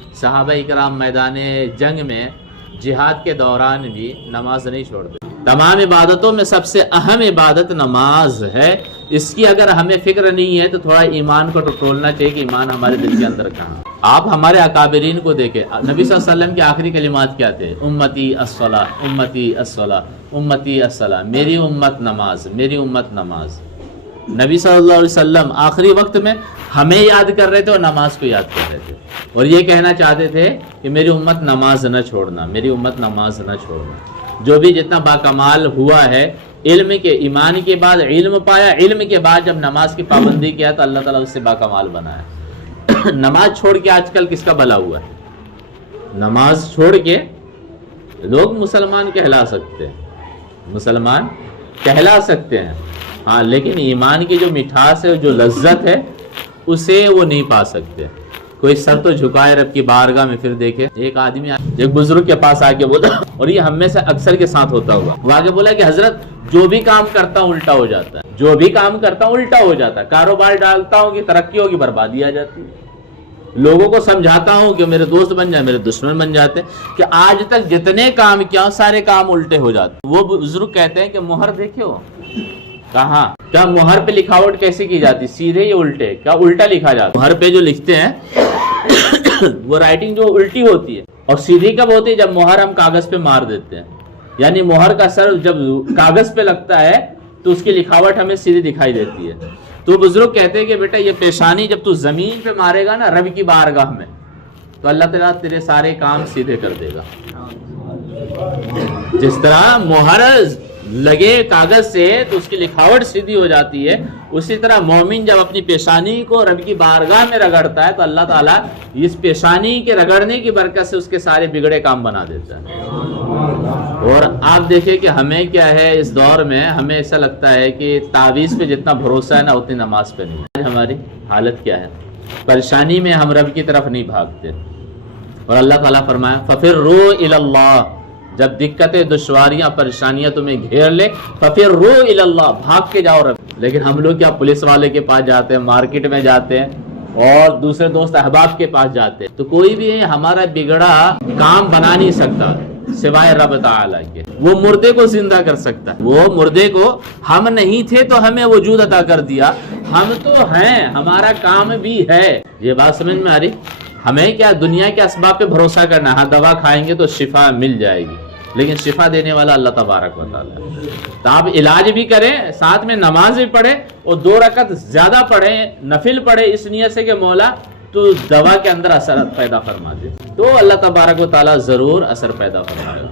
صحابہ اکرام میدان جنگ میں جہاد کے دوران بھی نماز نہیں چھوڑتے. تمام عبادتوں میں سب سے اہم عبادت نماز ہے. اس کی اگر ہمیں فکر نہیں ہے تو تھوڑا ایمان کو ٹٹولنا چاہیے کہ ایمان ہمارے دل کے اندر کہاں. آپ ہمارے اکابرین کو دیکھیں, نبی صلی اللہ علیہ وسلم کے آخری کلمات کیا تھے؟ امتی الصلاۃ امتی الصلاۃ امتی الصلاۃ, میری امت نماز, میری امت نماز. نبی صلی اللہ علیہ وسلم آخری وقت میں ہمیں یاد کر رہے تھے اور نماز کو یاد کر رہے تھے, اور یہ کہنا چاہتے تھے کہ میری امت نماز نہ چھوڑنا, میری امت نماز نہ چھوڑنا. جو بھی جتنا باکمال ہوا ہے علم کے, ایمان کے بعد علم پایا, علم کے بعد جب نماز کی پابندی کیا تو اللہ تعالیٰ اس سے باکمال بنایا. نماز چھوڑ کے آج کل کس کا بھلا ہوا ہے؟ نماز چھوڑ کے لوگ مسلمان کہلا سکتے ہیں, مسلمان کہلا سکتے ہیں, ہاں, لیکن ایمان کی جو مٹھاس ہے, جو لذت ہے, اسے وہ نہیں پا سکتے. کوئی سر تو جھکائے رب کی بارگاہ میں. پھر دیکھے ایک آدمی ایک بزرگ کے پاس آ کے بولا, اور یہ ہم میں سے اکثر کے ساتھ ہوتا ہوا, وہ آگے بولا کہ حضرت جو بھی کام کرتا ہوں الٹا ہو جاتا ہے, جو بھی کام کرتا ہوں الٹا ہو جاتا ہے. کاروبار ڈالتا ہوں کہ ترقی ہوگی, بربادی آ جاتی ہے. لوگوں کو سمجھاتا ہوں کہ میرے دوست بن جائیں, میرے دشمن بن جاتے ہیں. کہ آج تک جتنے کام کیا سارے کام الٹے ہو جاتے. وہ بزرگ کہتے ہیں کہ مہر دیکھے ہو کہاں, کیا مہر پہ لکھاوٹ کیسے کی جاتی, سیدھے یا الٹے؟ کیا الٹا لکھا جاتا؟ مہر پہ جو لکھتے ہیں وہ رائٹنگ جو الٹی ہوتی ہے, اور سیدھی کب ہوتی ہے؟ جب مہر ہم کاغذ پہ مار دیتے ہیں. یعنی مہر کا سر جب کاغذ پہ لگتا ہے تو اس کی لکھاوٹ ہمیں سیدھی دکھائی دیتی ہے. تو بزرگ کہتے ہیں کہ بیٹا یہ پیشانی جب تو زمین پہ مارے گا نا رب کی بارگاہ میں, تو اللہ تعالیٰ تیرے سارے کام سیدھے کر دے گا. جس طرح مہر لگے کاغذ سے تو اس کی لکھاوٹ سیدھی ہو جاتی ہے, اسی طرح مومن جب اپنی پیشانی کو رب کی بارگاہ میں رگڑتا ہے تو اللہ تعالیٰ اس پیشانی کے رگڑنے کی برکت سے اس کے سارے بگڑے کام بنا دیتا ہے. اور آپ دیکھیں کہ ہمیں کیا ہے اس دور میں, ہمیں ایسا لگتا ہے کہ تعویذ پہ جتنا بھروسہ ہے نا اتنی نماز پہ نہیں. ہماری حالت کیا ہے؟ پریشانی میں ہم رب کی طرف نہیں بھاگتے. اور اللہ تعالیٰ فرمایا فَفِرُّوا إِلَى اللَّهِ, جب دقتیں دشواریاں پریشانیاں تمہیں گھیر لے, فَفِرُّوا إِلَى اللَّهِ, بھاگ کے جاؤ رب. لیکن ہم لوگ کیا پولیس والے کے پاس جاتے ہیں, مارکیٹ میں جاتے ہیں, اور دوسرے دوست احباب کے پاس جاتے ہیں. تو کوئی بھی ہمارا بگڑا کام بنا نہیں سکتا سوائے رب تعالیٰ کے. وہ مردے کو زندہ کر سکتا ہے. وہ مردے کو, ہم نہیں تھے تو ہمیں وجود عطا کر دیا, ہم تو ہیں, ہمارا کام بھی ہے. یہ بات سمجھ میں آ رہی؟ ہمیں کیا دنیا کے اسباب پہ بھروسہ کرنا ہے. ہاں دوا کھائیں گے تو شفا مل جائے گی, لیکن شفا دینے والا اللہ تبارک و تعالیٰ ہے. تو آپ علاج بھی کریں, ساتھ میں نماز بھی پڑھیں, اور 2 رکعت زیادہ پڑھیں, نفل پڑھیں, اس نیت سے کہ مولا تو دوا کے اندر اثر پیدا فرما دے, تو اللہ تبارک و تعالیٰ ضرور اثر پیدا فرمائے گا.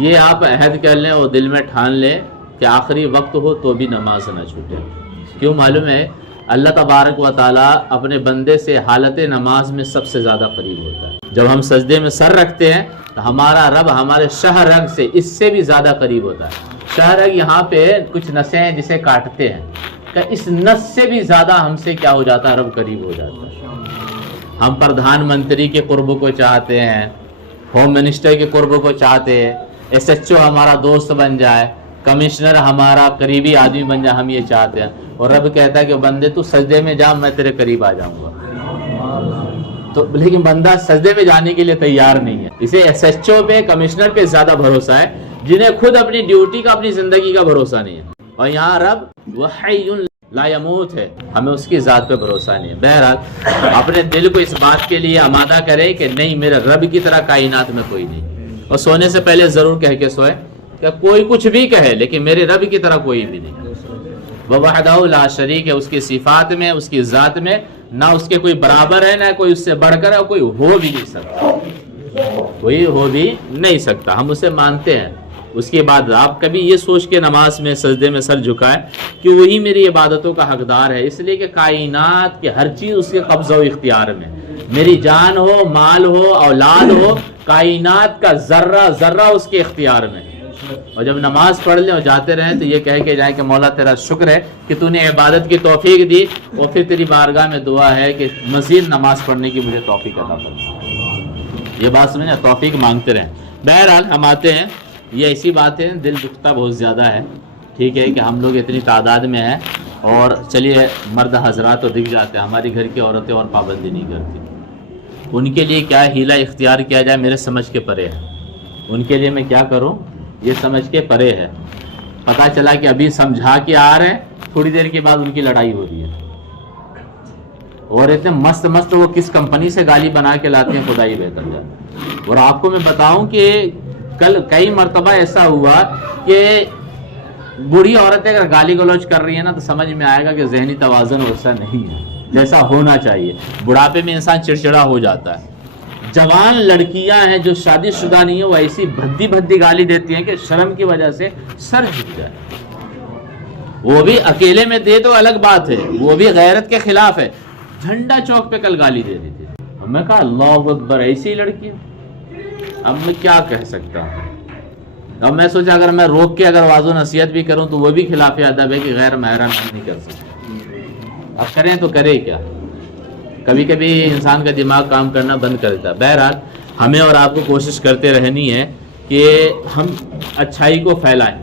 یہ آپ عہد کر لیں اور دل میں ٹھان لیں کہ آخری وقت ہو تو بھی نماز نہ چھوٹے. کیوں معلوم ہے؟ اللہ تبارک و تعالیٰ اپنے بندے سے حالت نماز میں سب سے زیادہ قریب ہوتا ہے. جب ہم سجدے میں سر رکھتے ہیں تو ہمارا رب ہمارے شہ رگ سے اس سے بھی زیادہ قریب ہوتا ہے. شہ رگ یہاں پہ کچھ نسیں ہیں جسے کاٹتے ہیں, کہ اس نس سے بھی زیادہ ہم سے کیا ہو جاتا ہے, رب قریب ہو جاتا ہے. ہم پردھان منتری کے قرب کو چاہتے ہیں, ہوم منسٹر کے قرب کو چاہتے ہیں, ایس ایچ او ہمارا دوست بن جائے, کمشنر ہمارا قریبی آدمی بن جائے, ہم یہ چاہتے ہیں. اور رب کہتا ہے کہ بندے تو سجدے میں جا, میں تیرے قریب آ جاؤں گا. تو لیکن بندہ سجدے میں جانے کے لیے تیار نہیں ہے. اسے ایس ایچ او پہ, کمشنر پہ زیادہ بھروسہ ہے, جنہیں خود اپنی ڈیوٹی کا, اپنی زندگی کا بھروسہ نہیں ہے. اور یہاں رب وحی لا یموت ہے, ہمیں اس کی ذات پہ بھروسہ نہیں ہے. بہرحال اپنے دل کو اس بات کے لیے آمادہ کرے کہ نہیں, میرے رب کی طرح کائنات میں کوئی نہیں. اور سونے سے پہلے ضرور کہہ کے سوئے کہ کوئی کچھ بھی کہے لیکن میرے رب کی طرح کوئی بھی نہیں. وحدہ لا شریک ہے, اس کی صفات میں, اس کی ذات میں, نہ اس کے کوئی برابر ہے, نہ کوئی اس سے بڑھ کر ہے, کوئی ہو بھی نہیں سکتا, کوئی ہو بھی نہیں سکتا. ہم اسے مانتے ہیں. اس کے بعد آپ کبھی یہ سوچ کے نماز میں سجدے میں سر جھکائے کہ وہی میری عبادتوں کا حقدار ہے, اس لیے کہ کائنات کی ہر چیز اس کے قبضہ و اختیار میں. میری جان ہو, مال ہو, اولاد ہو, کائنات کا ذرہ ذرہ اس کے اختیار میں. اور جب نماز پڑھ لیں اور جاتے رہیں تو یہ کہہ کے جائیں کہ مولا تیرا شکر ہے کہ تو نے عبادت کی توفیق دی, اور پھر تیری بارگاہ میں دعا ہے کہ مزید نماز پڑھنے کی مجھے توفیق عطا فرما. یہ بات سمجھیں, توفیق مانگتے رہیں. بہرحال ہم آتے ہیں, یہ ایسی بات ہے, دل دکھتا بہت زیادہ ہے. ٹھیک ہے کہ ہم لوگ اتنی تعداد میں ہیں, اور چلیے مرد حضرات تو دکھ جاتے ہیں, ہماری گھر کی عورتیں اور پابندی نہیں کرتی. ان کے لیے کیا ہیلا اختیار کیا جائے میرے سمجھ کے پرے ہے. ان کے لیے میں کیا کروں یہ سمجھ کے پرے ہے. پتہ چلا کہ ابھی سمجھا کے آ رہے ہیں, تھوڑی دیر کے بعد ان کی لڑائی ہو رہی ہے, اور اتنے مست مست وہ کس کمپنی سے گالی بنا کے لاتے ہیں خدا ہی بہتر جانے. اور آپ کو میں بتاؤں کہ کل کئی مرتبہ ایسا ہوا کہ بوڑھی عورتیں اگر گالی گلوچ کر رہی ہیں نا تو سمجھ میں آئے گا کہ ذہنی توازن ویسا نہیں ہے جیسا ہونا چاہیے. بڑھاپے میں انسان چڑچڑا ہو جاتا ہے. جوان لڑکیاں ہیں جو شادی شدہ نہیں ہیں, وہ ایسی بھدی بھدی گالی دیتی ہیں کہ شرم کی وجہ سے سر جھک جائے. وہ بھی اکیلے میں دے تو الگ بات ہے, وہ بھی غیرت کے خلاف ہے. جھنڈا چوک پہ کل گالی دے دی تھی. میں کہا اللہ اکبر, ایسی لڑکی. اب میں کیا کہہ سکتا ہوں. اب میں سوچا اگر میں روک کے اگر واضح نصیحت بھی کروں تو وہ بھی خلاف ادب ہے کہ غیر محرم نہیں کر سکتے. اب کریں تو کرے کیا. کبھی کبھی انسان کا دماغ کام کرنا بند کر دیتا ہے. بہرحال ہمیں اور آپ کو کوشش کرتے رہنی ہے کہ ہم اچھائی کو پھیلائیں.